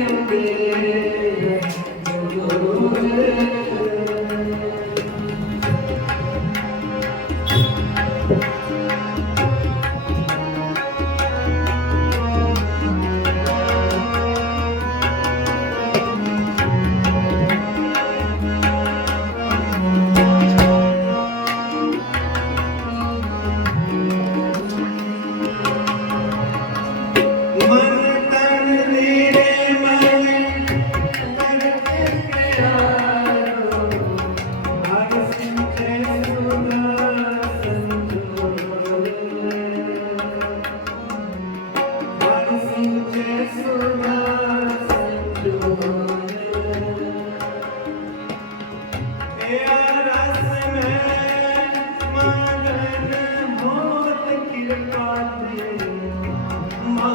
Thank you.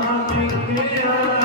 मालिक तेरा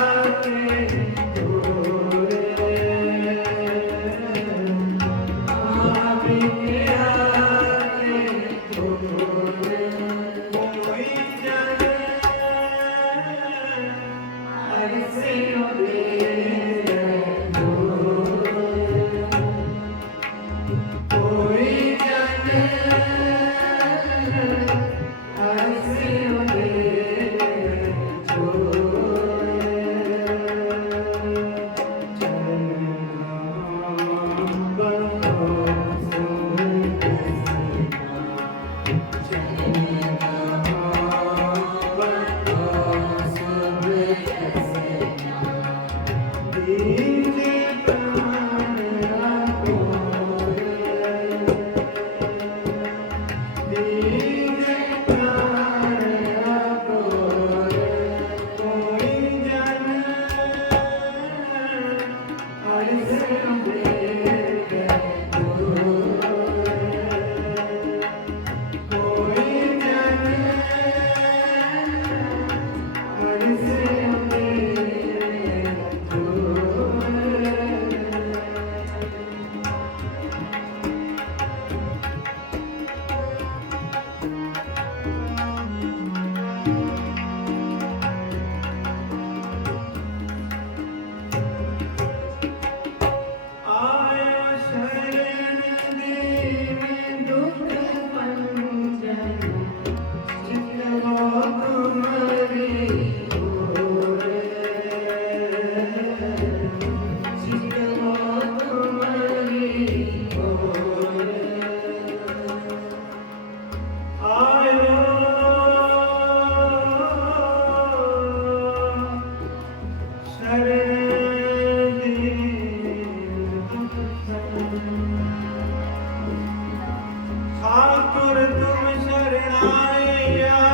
ठाकुर तुम शरणाए